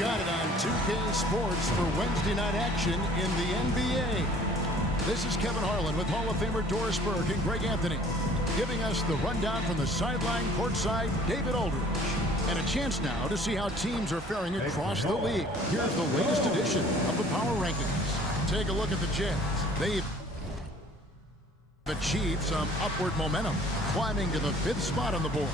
got it on 2K Sports for Wednesday night action in the NBA. This is Kevin Harlan with Hall of Famer Doris Burke and Greg Anthony, giving us the rundown from the sideline courtside, David Aldridge. And a chance now to see how teams are faring across the league. Here's the latest edition of the Power Rankings. Take a look at the Jazz. They've achieved some upward momentum, climbing to the 5th spot on the board.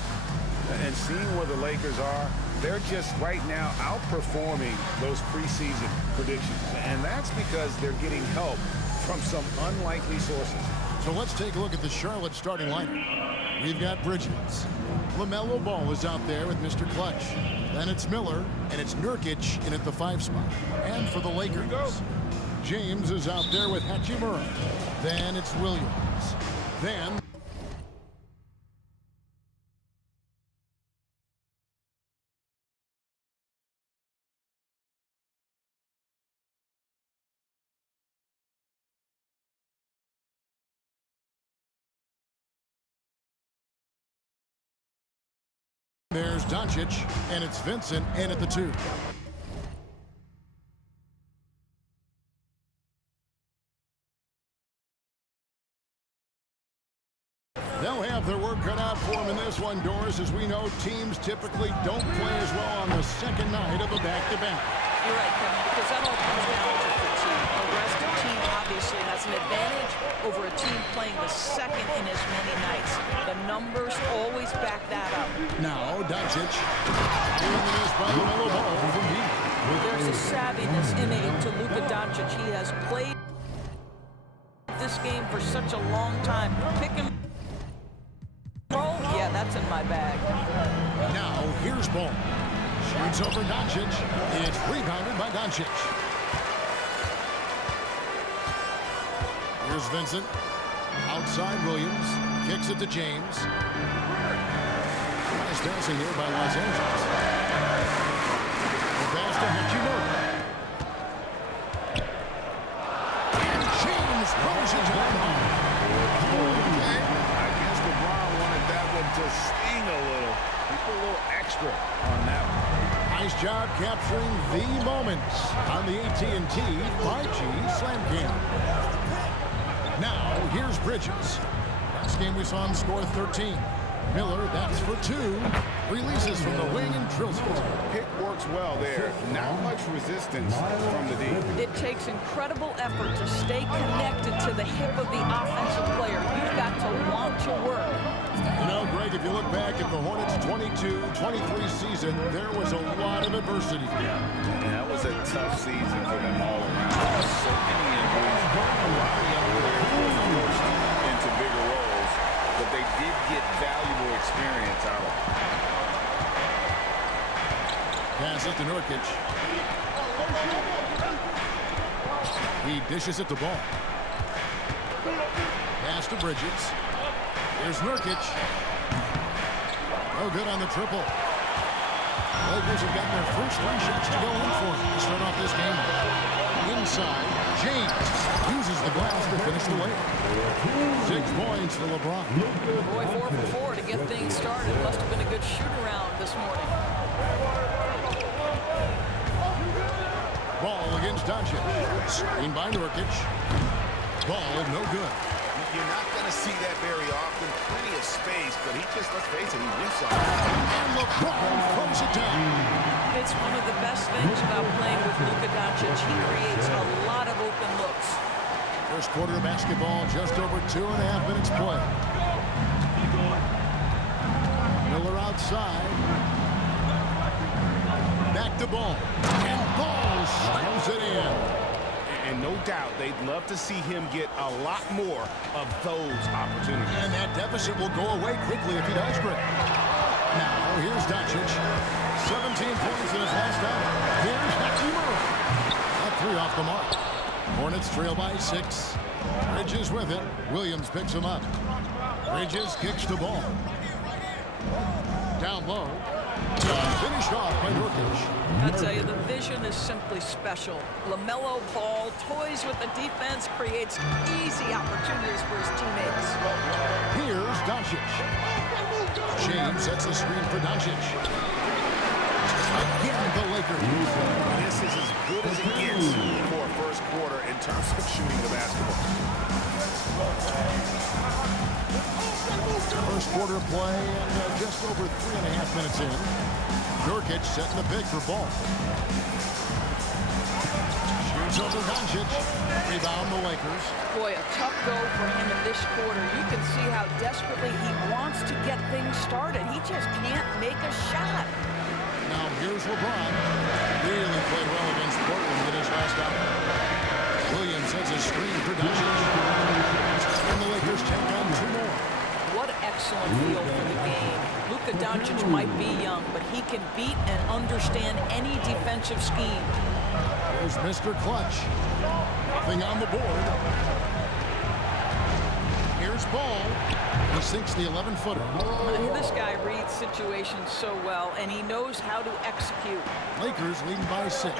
And seeing where the Lakers are, they're just right now outperforming those preseason predictions. And that's because they're getting help from some unlikely sources. So let's take a look at the Charlotte starting lineup. We've got Bridges. LaMelo Ball is out there with Mr. Clutch. Then it's Miller, and it's Nurkic in at the 5 spot. And for the Lakers, James is out there with Hachimura. Then it's Williams. Then there's Doncic, and it's Vincent in at the 2. They'll have their work cut out for them in this one, Doris. As we know, teams typically don't play as well on the second night of a back-to-back. You're right, Kevin, because that all comes down to fatigue. A rested team obviously has an advantage over a team playing the second in as many nights. The numbers always back that up. Now, Doncic. Doing this by LaMelo Ball from deep. There's a savviness innate to Luka Doncic. He has played this game for such a long time. Pick and roll, yeah, that's in my bag. Now, here's Ball. Shoots over Doncic. It's rebounded by Doncic. Here's Vincent. Outside Williams. Kicks it to James. Nice passing here by Los Angeles. The pass to Hachimura. And James throws it down. I guess LeBron wanted that one to sting a little. He put a little extra on that one. Nice job capturing the moments on the AT&T 5G Slam Cam. Now, here's Bridges. Last game we saw him score 13. Miller, that's for 2. Releases from the wing and drills it. Pick works well there. Not much resistance from the D. It takes incredible effort to stay connected to the hip of the offensive player. You've got to want to work. You know, Greg, if you look back at the Hornets' 22-23 season, there was a lot of adversity. Yeah, that was a tough season for them all around. So many injuries. A lot of young players were forced into bigger roles, but they did get valuable experience out of it. Passes to Nurkic. He dishes it to Ball. Pass to Bridges. Here's Nurkic. No good on the triple. Lakers have gotten their first 3 shots to go in for him to start off this game. Inside, James uses the glass to finish the layup. 6 points for LeBron. Boy, 4 for 4 to get things started. Must have been a good shoot-around this morning. Ball against Doncic. Screen by Nurkic. Ball no good. You're not going to see that very often. Plenty of space, but he just, let's face it, he whiffs on it. And LeBron throws it down. It's one of the best things about playing with Luka Doncic. He creates a lot of open looks. First quarter of basketball, just over 2.5 minutes play. Miller outside. Back to Ball. And Ball slams it in. And no doubt, they'd love to see him get a lot more of those opportunities. And that deficit will go away quickly if he does, Greg. Now, here's Doncic. 17 points in his last outing. Here's Hachimura. That 3 off the mark. Hornets trail by 6. Bridges with it. Williams picks him up. Bridges kicks the ball. Down low. Finished off by Nurkic. I tell you, the vision is simply special. LaMelo Ball toys with the defense, creates easy opportunities for his teammates. Here's Doncic. James sets the screen for Doncic. again, the Lakers. This is as good as it gets for a first quarter in terms of shooting the basketball. First quarter play and just over 3.5 minutes in. Nurkic setting the pick for Ball. Shoots over Doncic. Rebound the Lakers. Boy, a tough go for him in this quarter. You can see how desperately he wants to get things started. He just can't make a shot. Now here's LeBron. Really played well against Portland in his last out. Williams has a screen for Doncic. And the Lakers take on 2 more. What excellent feel for the game. Luka Doncic might be young, but he can beat and understand any defensive scheme. Here's Mr. Clutch. Nothing on the board. Here's Ball. He sinks the 11-footer. This guy reads situations so well, and he knows how to execute. Lakers leading by 6.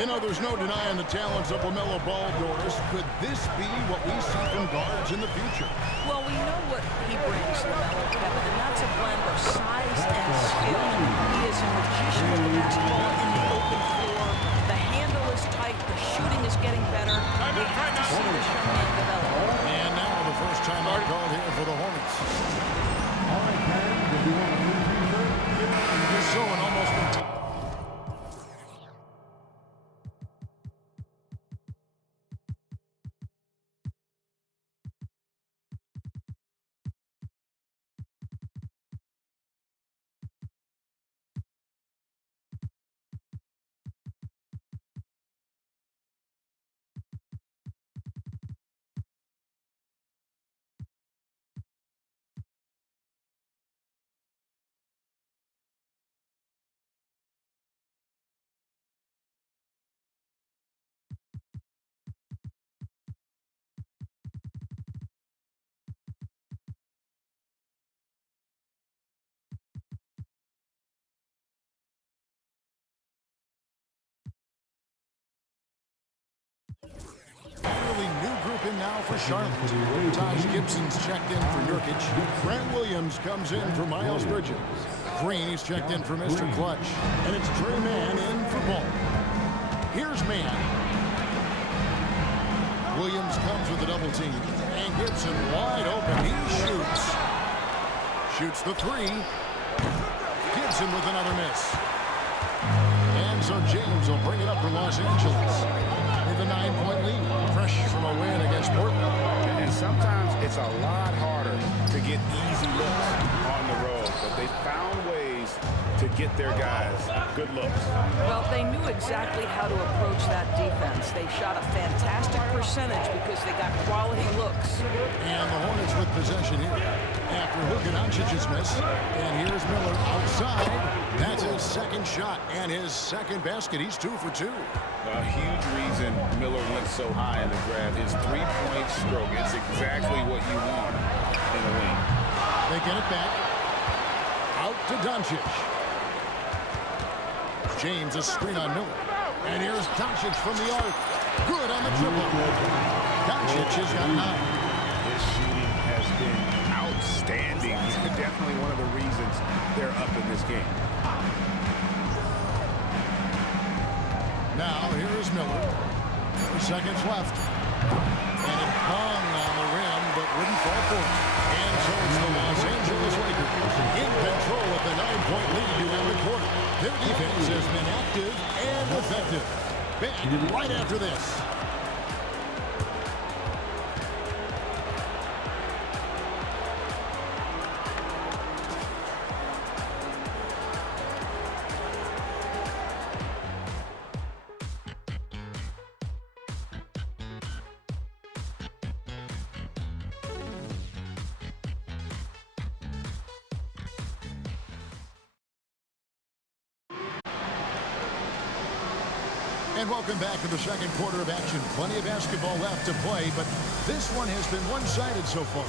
You know, there's no denying the talents of LaMelo Ball, Doris. Could this be what we see from guards in the future? Well, we know what he brings, LaMelo, Kevin, and that's a blend of size and skill. He is a magician with the basketball in the open floor. The handle is tight. The shooting is getting better. We have to see this young man develop. And now the first time out called here for the Hornets. All right, Patty, if you want to move Just showing almost new group in now for Charlotte. Taj Gibson's checked in for Nurkic. Grant Williams comes in for Miles Bridges. Green's checked in for Mr. Clutch. And it's Trey Mann in for Ball. Here's Mann. Williams comes with a double team. And Gibson wide open. He shoots. Shoots the 3. Gibson with another miss. And so James will bring it up for Los Angeles. With a 9-point lead. Fresh from a win against Portland. And sometimes it's a lot harder to get easy looks on the road, but they found ways to get their guys good looks. Well, they knew exactly how to approach that defense. They shot a fantastic percentage because they got quality looks. And the Hornets with possession here after Luka Doncic's miss. And here's Miller outside. That's his second shot and his second basket. He's 2 for 2. A huge reason Miller went so high in the grab. His 3-point stroke. It's exactly what you want in a wing. They get it back. Out to Doncic. James a screen on Miller. And here's Doncic from the arc. Good on the triple. Doncic has got 9. His shooting has been outstanding. Definitely one of the reasons they're up in this game. Now, here's Miller. 4 seconds left. And it hung on the rim, but wouldn't fall for it. And so it's the Los Angeles Lakers in control with the 9-point lead to end the quarter. Their defense has been active and effective. Back right after this. And welcome back to the second quarter of action. Plenty of basketball left to play, but this one has been one-sided so far.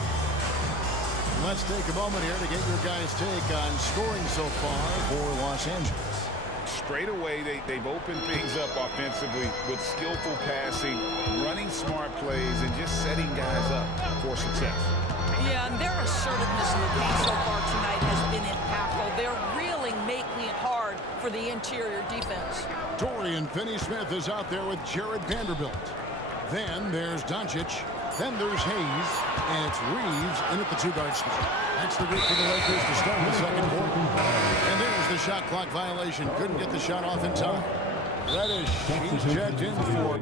Let's take a moment here to get your guys' take on scoring so far for Los Angeles. Straight away, they've opened things up offensively with skillful passing, running smart plays, and just setting guys up for success. Yeah, and their assertiveness in the game so far tonight has been impactful. They're really making it hard for the interior defense. Dorian Finney-Smith is out there with Jared Vanderbilt. Then there's Doncic. Then there's Hayes. And it's Reeves in at the two-guard spot. That's the group for the Lakers to start the second quarter. And there's the shot clock violation. Couldn't get the shot off in time. Reddish, he's checked in for...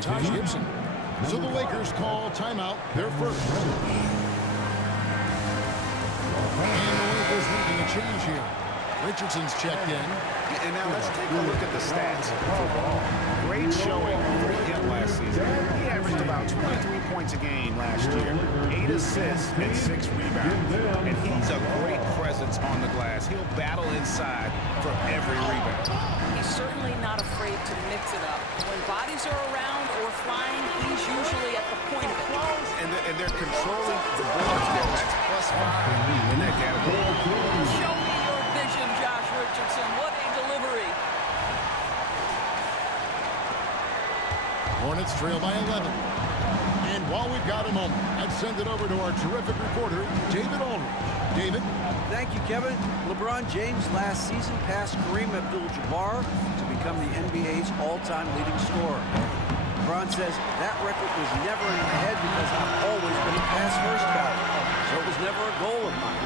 Taj Gibson. So the Lakers call timeout, their first. And the Lakers making a change here. Richardson's checked in. And now let's take a look at the stats for Ball. Great showing for him last season. He averaged about 23 points a game last year, 8 assists and 6 rebounds. And he's a great presence on the glass. He'll battle inside for every rebound. He's certainly not afraid to mix it up. When bodies are around or flying, he's usually at the point of it. And they're controlling the boards there. That's +5 in that category. Show me your vision, Josh Richardson. What a delivery. Hornets trail by 11. And while we've got a moment, I'd send it over to our terrific reporter, David Aldridge. David? Thank you, Kevin. LeBron James last season passed Kareem Abdul-Jabbar to become the NBA's all-time leading scorer. LeBron says that record was never in my head because I've always been a pass-first guy, so it was never a goal of mine.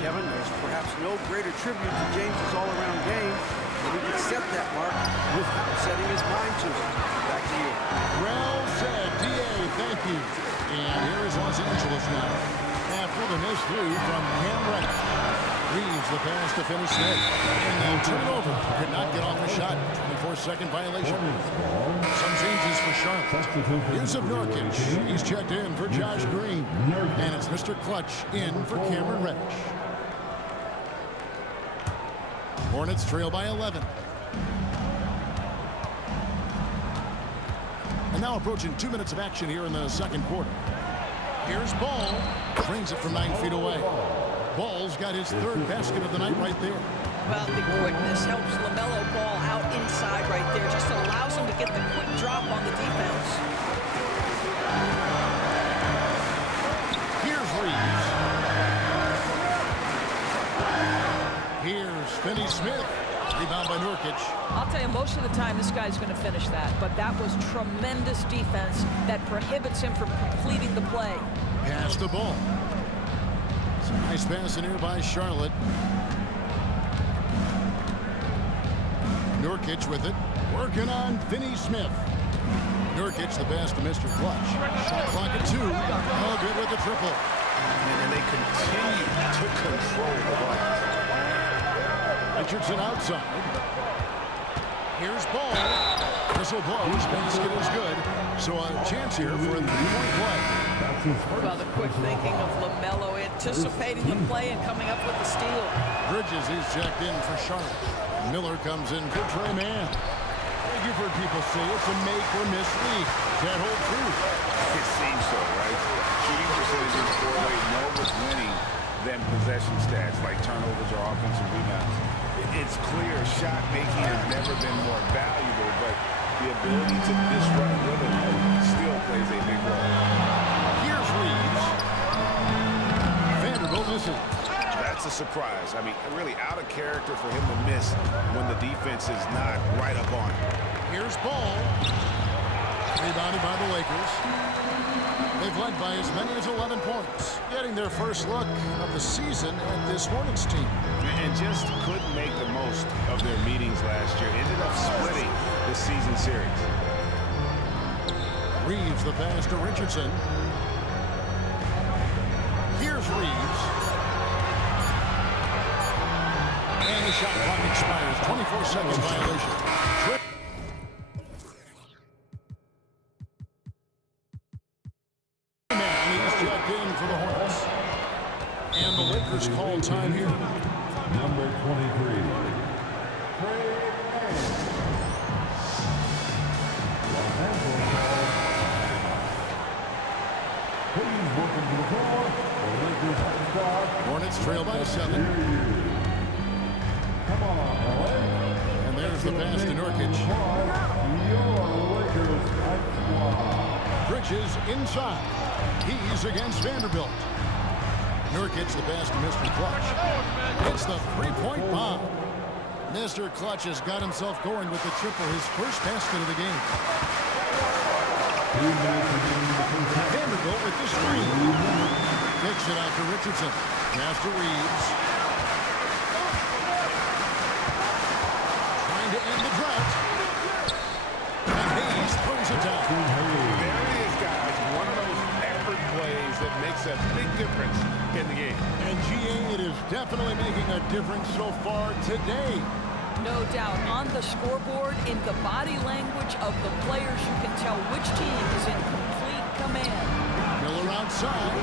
Kevin, there's perhaps no greater tribute to James's all-around game than he could set that mark without setting his mind to it. Back to you. Well said, D.A., thank you. And here is Los Angeles now. After the miss through from Cam Reddish. Reeves the pass to Finney-Smith. And they'll turn it over. Could not get off the shot. 24-second violation. Some changes for Charlotte. Yusuf Nurkic. He's checked in for Josh Green. And it's Mr. Clutch in for Cameron Reddish. Hornets trail by 11. And now approaching 2 minutes of action here in the second quarter. Here's Ball. Trains it from 9 feet away. Ball's got his third basket of the night right there. Well, the quickness helps LaMelo Ball out inside right there. Just allows him to get the quick drop on the defense. Here's Reeves. Here's Finney-Smith. Rebound by Nurkic. I'll tell you, most of the time this guy's going to finish that, but that was tremendous defense that prohibits him from completing the play. Pass the ball. It's a nice pass in here by Charlotte. Nurkic with it. Working on Finney-Smith. Nurkic the pass to Mr. Clutch. Shot clock at 2. All good with the triple. And they continue to control the ball. Richardson outside. Here's Ball. Whistle blows. Basket is good. So a chance here for a three-point play. Well, the quick thinking of LaMelo, anticipating the play and coming up with the steal. Bridges is checked in for Charlotte. Miller comes in for Trey Mann. You've heard people say it's a make or miss league. Does that hold true? It seems so, right? Shooting percentages correlate more with winning than possession stats like turnovers or offensive rebounds. It's clear shot making has never been more valuable, but the ability to disrupt rhythm still plays a big role. Here's Reeves. Vanderbilt misses. That's a surprise. I mean, really out of character for him to miss when the defense is not right up on him. Here's Ball. Rebounded by the Lakers. They've led by as many as 11 points, getting their first look of the season at this Hornets team. And just couldn't make the most of their meetings last year. Ended up splitting the season series. Reeves the pass to Richardson. Here's Reeves. And the shot clock expires. 24-second violation. Lakers call time here. Number 23. Please welcome to the floor, the Lakers hot star. Hornets trail by 7. Come on, LA. And there's the pass to Nurkic. Your Lakers hot squad. Bridges inside. He's against Vanderbilt. Nurkic, the pass to Mr. Clutch. Hits the three-point bomb. Mr. Clutch has got himself going with the triple, his first basket of the game. Vanderbilt with the screen. Kicks it out to Richardson. Pass to Reeves. Trying to end the drought. And Hayes throws it down. There it is, guys. One of those effort plays that makes a big difference in the game. And GA, it is definitely making a difference so far today. No doubt. On the scoreboard, in the body language of the players, you can tell which team is in complete command. Miller outside.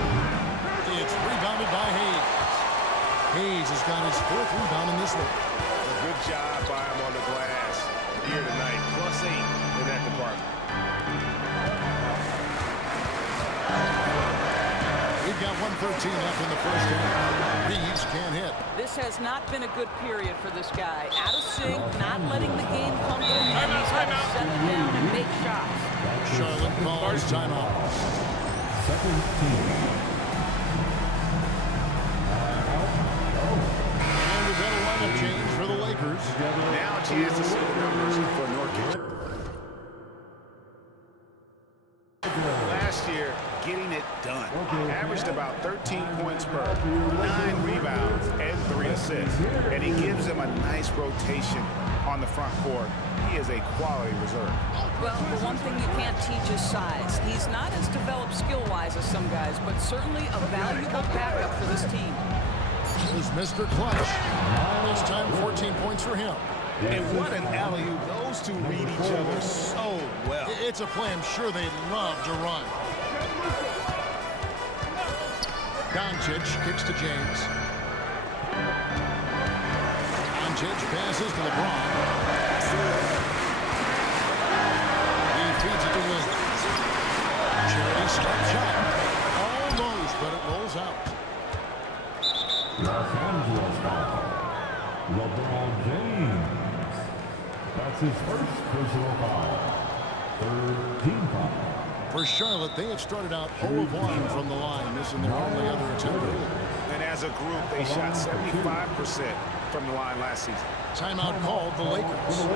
It's rebounded by Hayes. Hayes has got his 4th rebound in this one. A good job by him on the glass here tonight. +8 in that department. We've got 1:13 left in the first half. Reeves can't hit. This has not been a good period for this guy. Out of sync, not letting the game come to him. He's got to set it down and make shots. Charlotte calls timeout. Second team. And we've got a lineup change for the Lakers. Now a chance to see the numbers for Nurkic. Last year, getting it done. Averaged about 13 points per, 9 rebounds, and 3 assists. And he gives them a nice rotation on the front court. He is a quality reserve. Well, the one thing you can't teach is size. He's not as developed skill-wise as some guys, but certainly a valuable backup for this team. Here's Mr. Clutch. This time 14 points for him. And what an alley-oop. Those two read each other so well. It's a play I'm sure they love to run. Doncic kicks to James. Doncic passes to LeBron. He feeds it to Williams. Charity stop shot. Almost, but it rolls out. Los Angeles foul. LeBron James. That's his first personal foul. 3rd team foul. For Charlotte, they have started out 0 of 1 from the line, missing their only other attempt. And as a group, they shot 75% from the line last season. Timeout called the Lakers.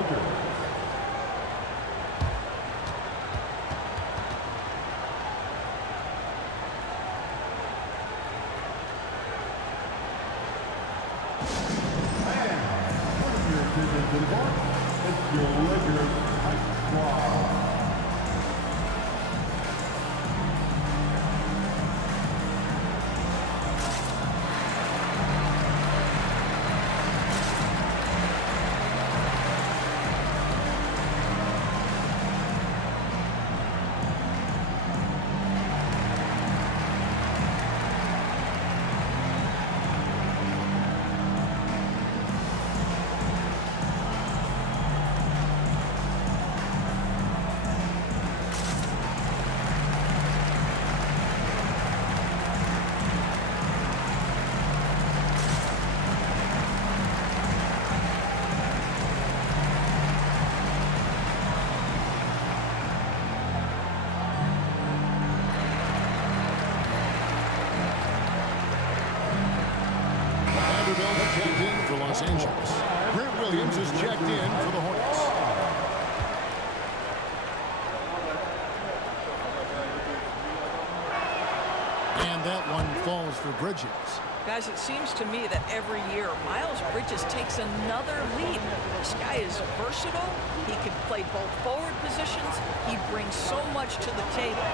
It's your Lakers hot squad. Checked in for Los Angeles. Grant Williams is checked in for the Hornets. And that one falls for Bridges. Guys, it seems to me that every year, Miles Bridges takes another leap. This guy is versatile. He can play both forward positions. He brings so much to the table.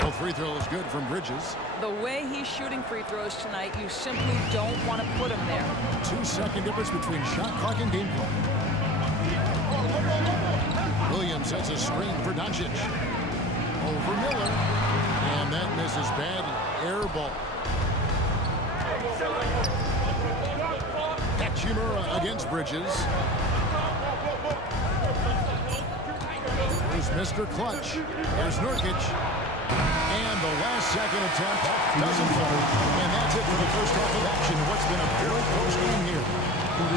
The free throw is good from Bridges. The way he's shooting free throws tonight, you simply don't want to put him there. 2-second difference between shot clock and game clock. Williams sets a screen for Doncic. Over Miller. And that misses badly. Air ball. Hachimura against Bridges. Here's Mr. Clutch. Here's Nurkic. And the last second attempt doesn't fall. And that's it for the first half of action. What's been a very close game here.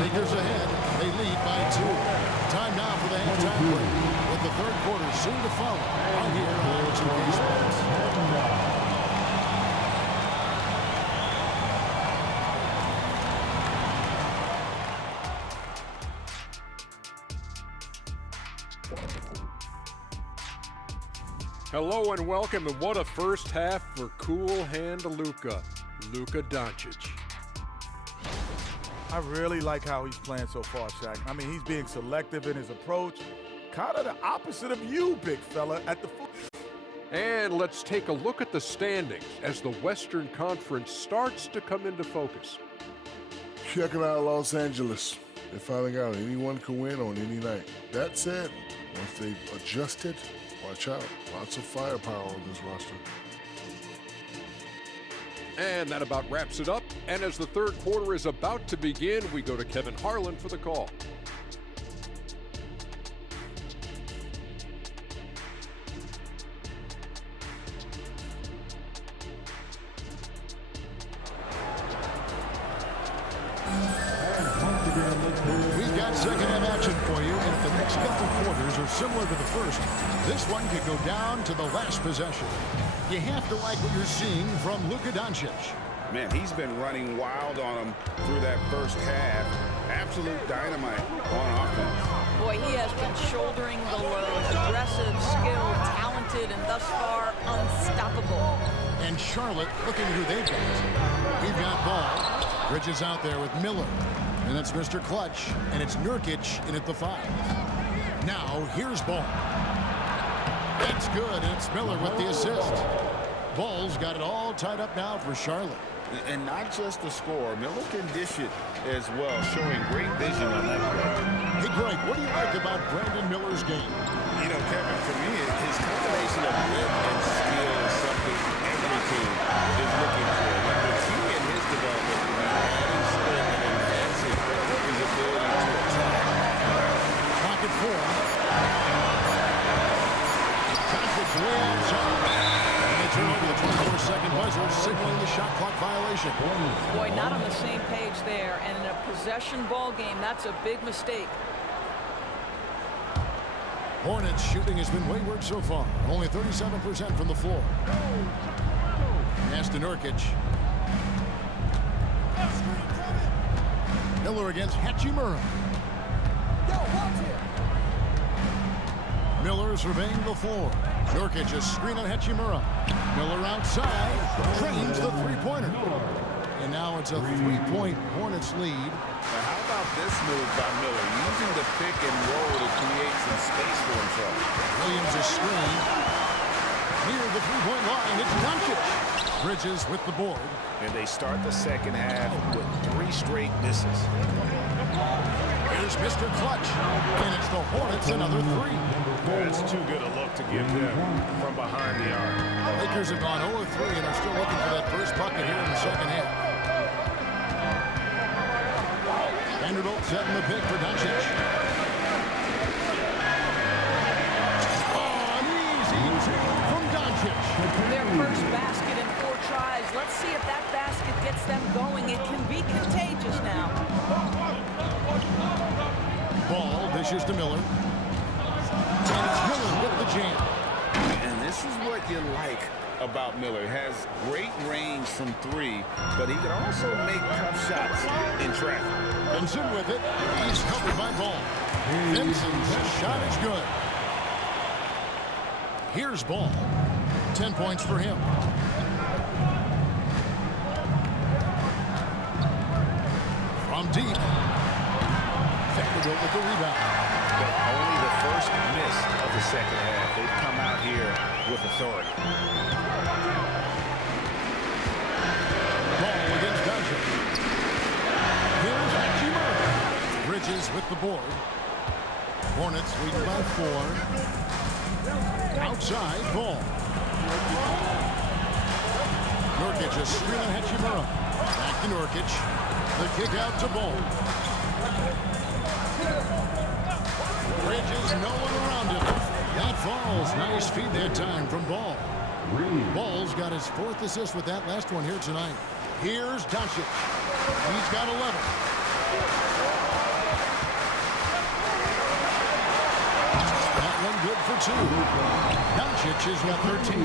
Lakers ahead. They lead by 2. Time now for the halftime break. With the third quarter soon to follow. Right here on 2K Sports. Hello and welcome, and what a first half for Cool Hand Luka Doncic. I really like how he's playing so far, Shaq. I mean, he's being selective in his approach. Kind of the opposite of you, big fella, at the foot. And let's take a look at the standings as the Western Conference starts to come into focus. Check it out, Los Angeles. They finally got it. Anyone can win on any night. That said, once they've adjusted, watch out. Lots of firepower on this roster. And that about wraps it up. And as the third quarter is about to begin, we go to Kevin Harlan for the call. We've got second half action for you, and if the next couple quarters are similar to the first, this one could go down to the last possession. You have to like what you're seeing from Luka Doncic. Man, he's been running wild on him through that first half. Absolute dynamite on offense. Boy, he has been shouldering the load. Aggressive, skilled, talented, and thus far unstoppable. And Charlotte, looking at who they've got. We've got Ball. Bridges out there with Miller. And that's Mr. Clutch. And it's Nurkic in at the 5. Now, here's Ball. That's good, and it's Miller with the assist. Ball's got it all tied up now for Charlotte. And not just the score. Miller can dish it as well, showing great vision on that play. Hey, Greg, what do you like about Brandon Miller's game? You know, Kevin, for me, his combination of wit and skill is something every team is looking for. Like the key in his development will be adding skill and enhancing his ability to attack. Clock at 4. Doncic way outside. And they turn over the 24-second buzzer, signaling the shot clock violation. Boy, not on the same page there. And in a possession ball game, that's a big mistake. Hornets shooting has been wayward so far. Only 37% from the floor. Pass to Nurkic. Miller against Hachimura. Miller surveying the floor. Nurkic a screen on Hachimura. Miller outside. Trains the three-pointer. And now it's a 3-point Hornets lead. Now, how about this move by Miller? Using the pick and roll to create some space for himself. Williams a screen. Near the three-point line, it's Doncic. Bridges with the board. And they start the second half with 3 straight misses. Here's Mr. Clutch. And it's the Hornets another 3. That's too good a look to give them from behind the arc. Lakers have gone 0-3 and are still looking for that first bucket here in the second half. Vanderbilt setting the pick for Doncic. Oh, an easy 2 from Doncic. Their first basket in 4 tries. Let's see if that basket gets them going. It can be contagious now. Ball dishes to Miller. And it's Miller with the jam. And this is what you like about Miller. He has great range from 3, but he can also make tough shots in traffic. Benson with it. He's covered by Ball. Benson's shot is good. Here's Ball. 10 points for him. From deep. Vanderbilt with the rebound. But only the first miss of the second half. They've come out here with authority. Ball against Doncic. Here's Hachimura. Bridges with the board. Hornets leading by 4. Outside, Ball. Nurkic a screen on Hachimura. Back to Nurkic. The kick out to Ball. Bridges, no one around him. That falls. Nice feed that time from Ball. Ball's got his 4th assist with that last one here tonight. Here's Doncic. He's got 11. That one good for 2. Doncic has got 13.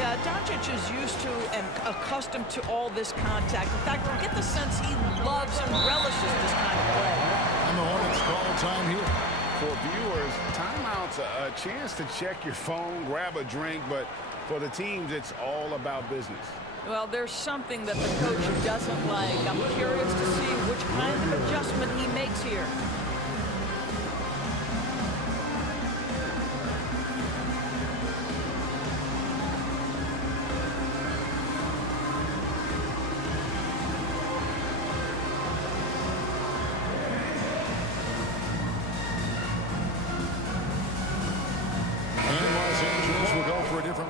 Yeah, Doncic is used to and accustomed to all this contact. In fact, I get the sense he loves and relishes this kind of play. And the Hornets call time here. For viewers, timeout's a chance to check your phone, grab a drink, but for the teams, it's all about business. Well, there's something that the coach doesn't like. I'm curious to see which kind of adjustment he makes here.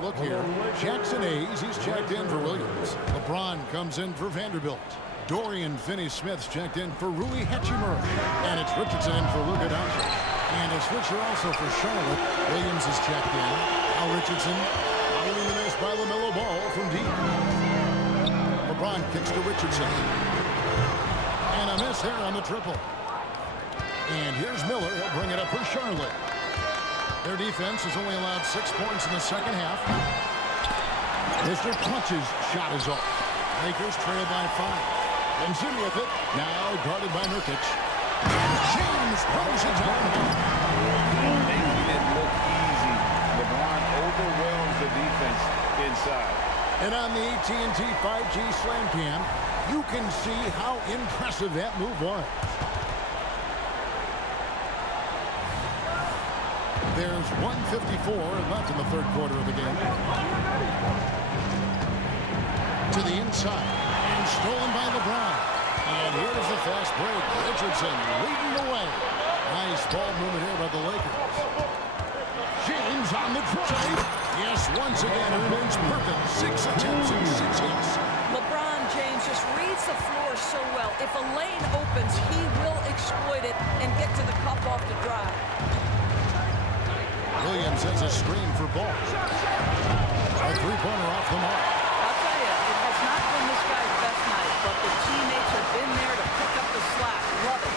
Look here. Jackson Hayes, he's checked in for Williams. LeBron comes in for Vanderbilt. Dorian Finney-Smith's checked in for Rui Hachimura. And it's Richardson in for Luka Doncic. And a switcher also for Charlotte. Williams is checked in. Now Richardson following the miss by LaMelo Ball from deep. LeBron kicks to Richardson. And a miss there on the triple. And here's Miller. He'll bring it up for Charlotte. Their defense has only allowed 6 points in the second half. Mr. Clutch's shot is off. Lakers trail by 5. Benson with it. Now guarded by Nurkic. James throws it down. Making it look easy. LeBron overwhelms the defense inside. And on the AT&T 5G Slam Cam, you can see how impressive that move was. There's 1:54 left in the third quarter of the game. To the inside. And stolen by LeBron. And here's the fast break. Richardson leading the way. Nice ball movement here by the Lakers. James on the drive. Yes, once again, it remains perfect. 6 attempts and 6 hits. LeBron James just reads the floor so well. If a lane opens, he will exploit it and get to the cup off the drive. Williams has a screen for Ball. A three-pointer off the mark. I'll tell you, it has not been this guy's best night, but the teammates have been there to pick up the slack. Love it.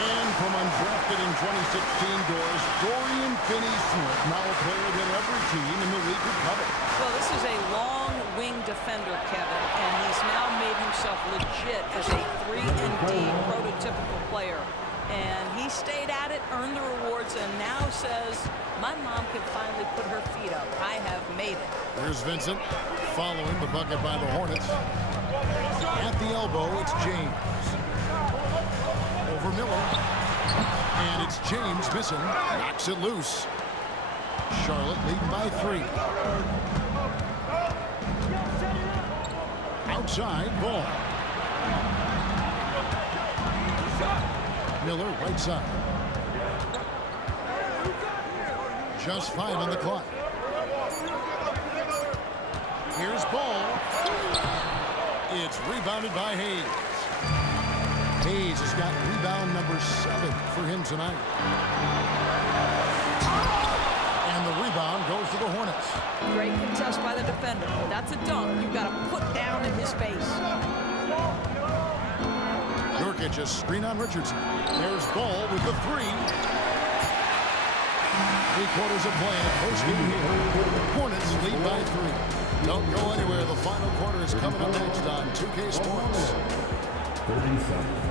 And from undrafted in 2016 doors, Dorian Finney-Smith, now a player that every team in the league could cover. Well, this is a long wing defender, Kevin, and he's now made himself legit as a 3-and-D prototypical player. And he stayed at it, earned the rewards, and now says, my mom can finally put her feet up. I have made it. Here's Vincent following the bucket by the Hornets. At the elbow, it's James. Over Miller. And it's James missing. Knocks it loose. Charlotte leading by 3. Outside, Ball. Miller, right side. Just 5 on the clock. Here's Ball. It's rebounded by Hayes. Hayes has got rebound number 7 for him tonight. And the rebound goes to the Hornets. Great contest by the defender. That's a dunk. You've got to put down in his face. Nurkic a screen on Richardson. There's Ball with the 3. 3 quarters of play in the first game here. Hornets lead by 3. Don't go anywhere. The final quarter is coming up next on 2K Sports. 30 seconds.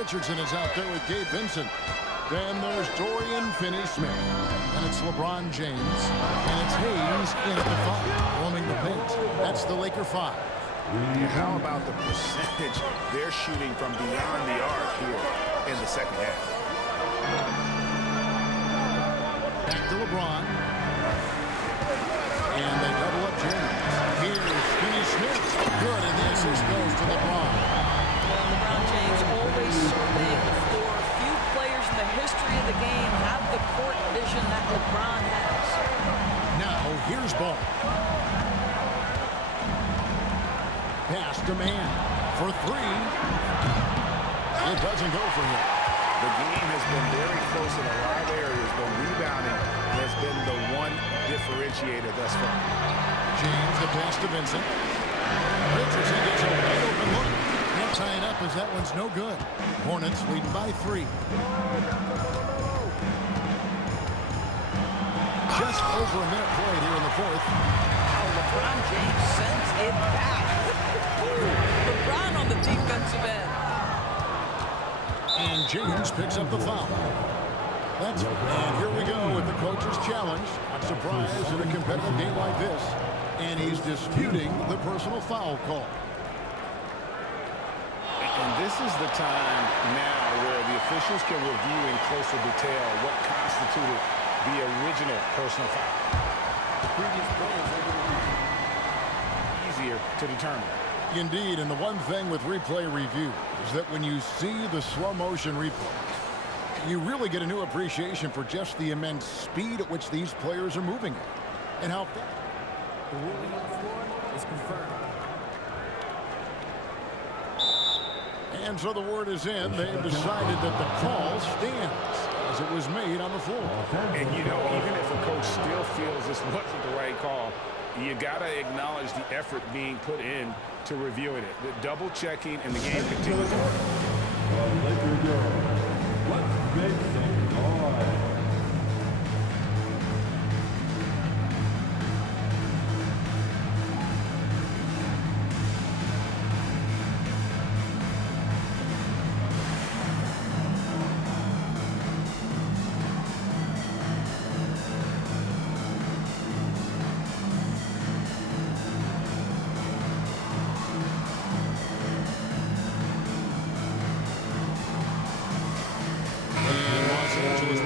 Richardson is out there with Gabe Vincent. Then there's Dorian Finney-Smith. And it's LeBron James. And it's Hayes in at the 5, roaming the paint. That's the Laker 5. How about the percentage they're shooting from beyond the arc here in the second half? Back to LeBron. And they double up James. Here's Finney-Smith. Good, and the assist goes to LeBron. Well, LeBron James always surveying the floor. Few players in the history of the game have the court vision that LeBron has. Now, here's Ball. Pass to man for 3. It doesn't go for him. The game has been very close in a lot of areas, but rebounding has been the one differentiator thus far. James, the pass to Vincent. Richardson gets a wide open look. Can't tie it up as that one's no good. Hornets leading by 3. Just over a minute played here in the 4th. Now LeBron James sends it back. LeBron on the defensive end. And James picks up the foul. And here we go with the coach's challenge. Not surprised in a competitive game like this. And he's disputing the personal foul call. And this is the time now where the officials can review in closer detail what constituted the original personal foul. The previous play is easier to determine. Indeed, and the one thing with replay review is that when you see the slow motion replays, you really get a new appreciation for just the immense speed at which these players are moving at, and how fast. The ruling on the floor is confirmed. And so the word is in. They've decided that the call stands as it was made on the floor. And you know, even if a coach still feels this wasn't the right call, you gotta acknowledge the effort being put in to reviewing it. The double checking and the game continues. Let's make some noise.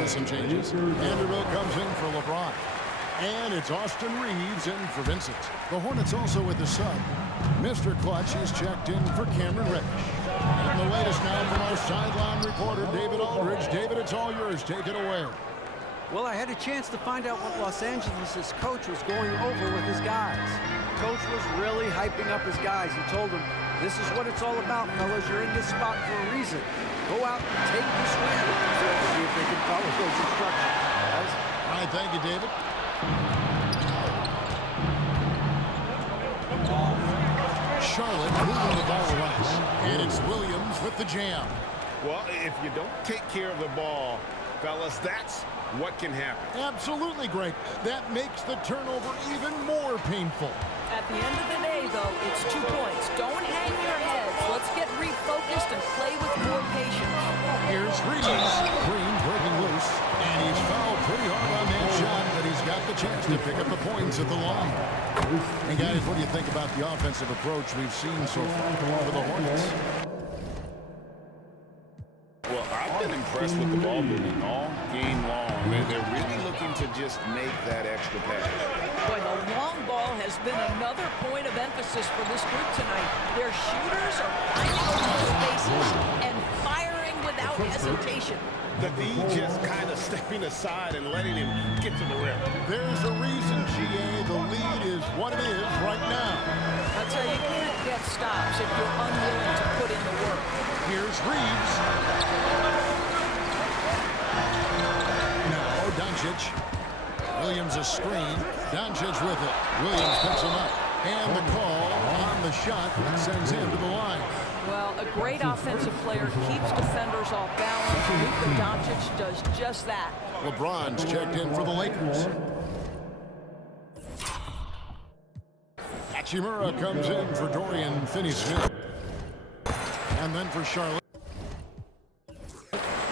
Some changes. Vanderbilt comes in for LeBron. And it's Austin Reeves in for Vincent. The Hornets also with the sub. Mr. Clutch is checked in for Cameron Reddish. And the latest now from our sideline reporter, David Aldridge. David, it's all yours. Take it away. Well, I had a chance to find out what Los Angeles' coach was going over with his guys. Coach was really hyping up his guys. He told them, this is what it's all about, fellas. You're in this spot for a reason. Go out and take this win. See if they can follow those instructions. Guys. All right, thank you, David. Charlotte moving the ball around. And it's Williams with the jam. Well, if you don't take care of the ball, fellas, that's what can happen. Absolutely, Greg. That makes the turnover even more painful. At the end of the day, though, it's 2 points. Don't hang your heads. Let's get refocused and play with more patience. Here's Reeves. Green breaking loose. And he's fouled pretty hard on that shot, but he's got the chance to pick up the points at the line. And guys, what do you think about the offensive approach we've seen so far for the Hornets? Well, I've been impressed with the ball movement all game long. They're really looking to just make that extra pass. Boy, the long ball has been another point of emphasis for this group tonight. Their shooters are finding open spaces and firing without hesitation. The D just kind of stepping aside and letting him get to the rim. There's a reason, GA. The lead is what it is right now. I'll tell you, you can't get stops if you're unwilling to put in the work. Here's Reeves. Now, Doncic. Williams a screen. Doncic with it. Williams picks him up. And the call on the shot sends him to the line. Well, a great offensive player keeps defenders off balance. Luka Doncic does just that. LeBron's checked in for the Lakers. Hachimura comes in for Dorian Finney-Smith. And then for Charlotte.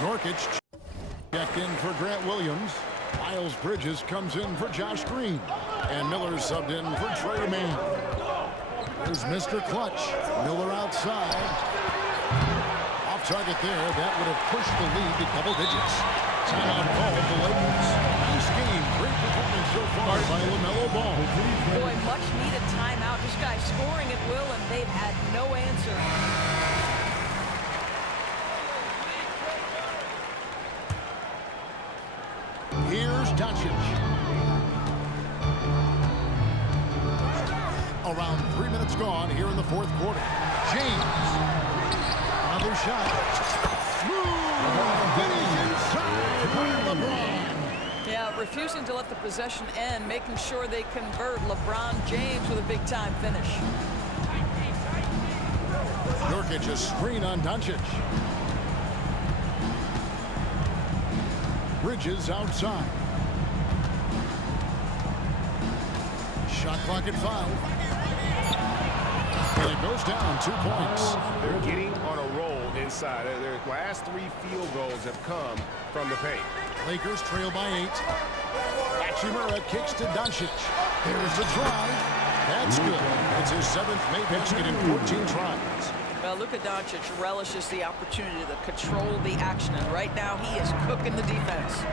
Norkic checked in for Grant Williams. Miles Bridges comes in for Josh Green. And Miller subbed in for Trey Mann. There's Mr. Clutch. Miller outside. Off target there. That would have pushed the lead to double digits. Timeout call of the Lakers. Nice game. Great performance so far by LaMelo Ball. Boy, much needed timeout. This guy scoring at will, and they've had no answer. Here's Doncic. Around 3 minutes gone here in the fourth quarter. James. Another shot. Smooth finish inside by LeBron. Yeah, refusing to let the possession end, making sure they convert. LeBron James with a big-time finish. Nurkic a screen on Doncic. Bridges outside. Shot clock at 5. And it goes down 2 points. They're getting on a roll inside. Their last 3 field goals have come from the paint. Lakers trail by 8. Hachimura kicks to Doncic. There's the drive. That's good. It's his 7th May basket in 14 tries. Well, Luka Doncic relishes the opportunity to control the action, and right now he is cooking the defense.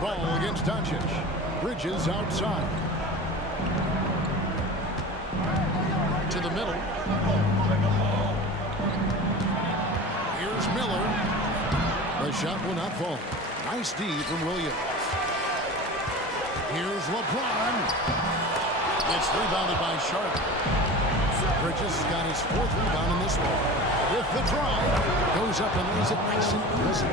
Ball against Doncic. Bridges outside. To the middle. Here's Miller. The shot will not fall. Nice D from Williams. Here's LeBron. It's rebounded by Sharp. Bridges has got his 4th rebound in this one. With the drive, goes up and lays it nice and crisp.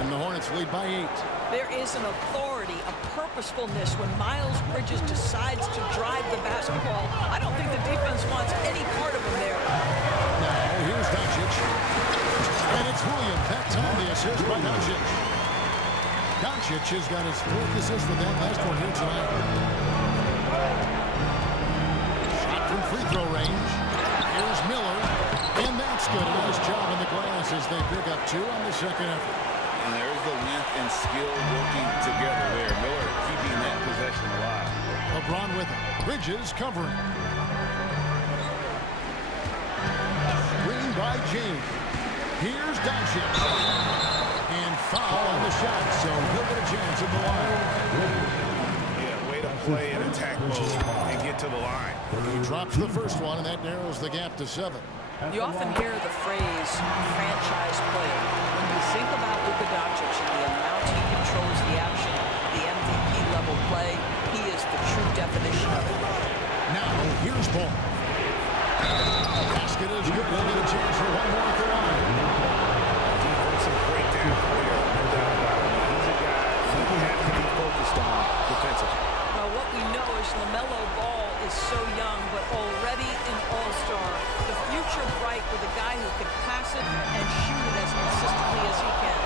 And the Hornets lead by 8. There is an authority, a purposefulness when Miles Bridges decides to drive the basketball. I don't think the defense wants any part of him there. Now, here's Doncic. And it's Williams. That time the assist by Doncic. Doncic has got his 4th assist with that last one here tonight. Shot from free throw range. Here's Miller. And that's good. A nice job in the glass as they pick up 2 on the second effort. And there's the length and skill working together there. Miller keeping that possession alive. LeBron with him. Bridges covering. Screen by James. Here's Doncic. And foul on the shot, so he'll get a chance at the line. Yeah, way to play in attack mode and get to the line. He drops the first one, and that narrows the gap to 7. You often hear the phrase franchise player. When you think about Luka Doncic and the amount he controls the action, the MVP level play, he is the true definition of it. Now, here's Ball. Basket is good. They'll get a chance for one more at the line. Defensive breakdown player, no doubt about it. He's a guy you have to be focused on defensively. Well, what we know is LaMelo Ball is so young, but already an all-star. The future bright with a guy who can pass it and shoot it as consistently as he can.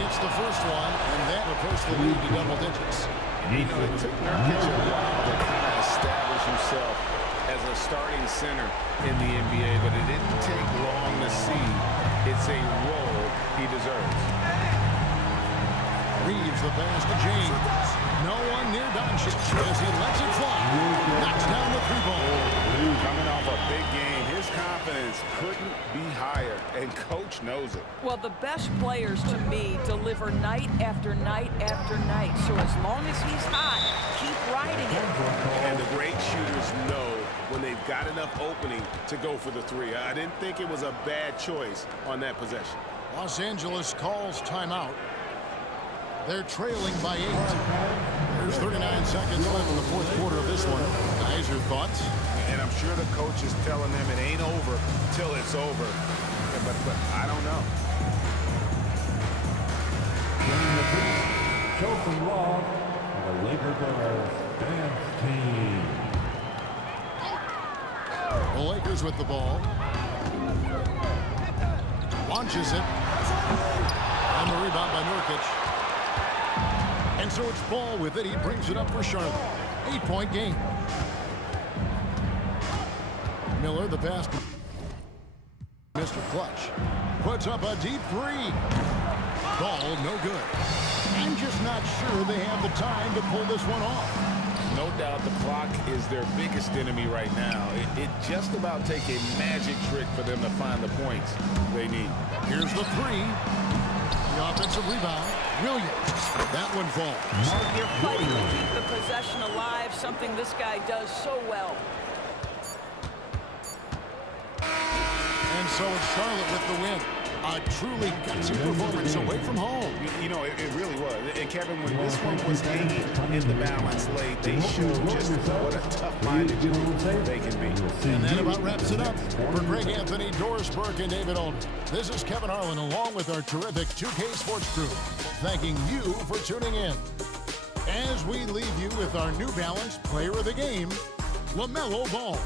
It's the first one, and that will push the lead to double digits. You know, it took Nurkic a while to kind of establish himself as a starting center in the NBA, but it didn't take long to see it's a role he deserves. Reeves the pass to James. No one near Doncic as he lets it fly. Knocks down the 3-ball. Coming off a big game, his confidence couldn't be higher, and coach knows it. Well, the best players to me deliver night after night after night. So as long as he's hot, keep riding it. And the great shooters know when they've got enough opening to go for the 3. I didn't think it was a bad choice on that possession. Los Angeles calls timeout. They're trailing by 8. There's 39 seconds left in the fourth quarter of this one. Guys, your thoughts? And I'm sure the coach is telling them it ain't over till it's over. Yeah, but I don't know. Bringing the pitch, Chelsea Love, and the Lakers dance team. The Lakers with the ball. Launches it. And the rebound by Nurkic. And so it's Ball with it. He brings it up for Charlotte. 8-point game. Miller, the pass. Mr. Clutch puts up a deep three. Ball, no good. I'm just not sure they have the time to pull this one off. No doubt the clock is their biggest enemy right now. It just about take a magic trick for them to find the points they need. Here's the three. The offensive rebound. Williams. That one falls. You're fighting to keep the possession alive, something this guy does so well. And so it's Charlotte with the win. A truly gutsy performance away from home. You know, it really was. And Kevin, when this one was hanging in the balance late, they showed just what a tough-minded team they can be. And that about wraps it up. For Greg Anthony, Doris Burke, and David Alden, this is Kevin Harlan along with our terrific 2K Sports crew, thanking you for tuning in. As we leave you with our New Balance Player of the Game, LaMelo Ball.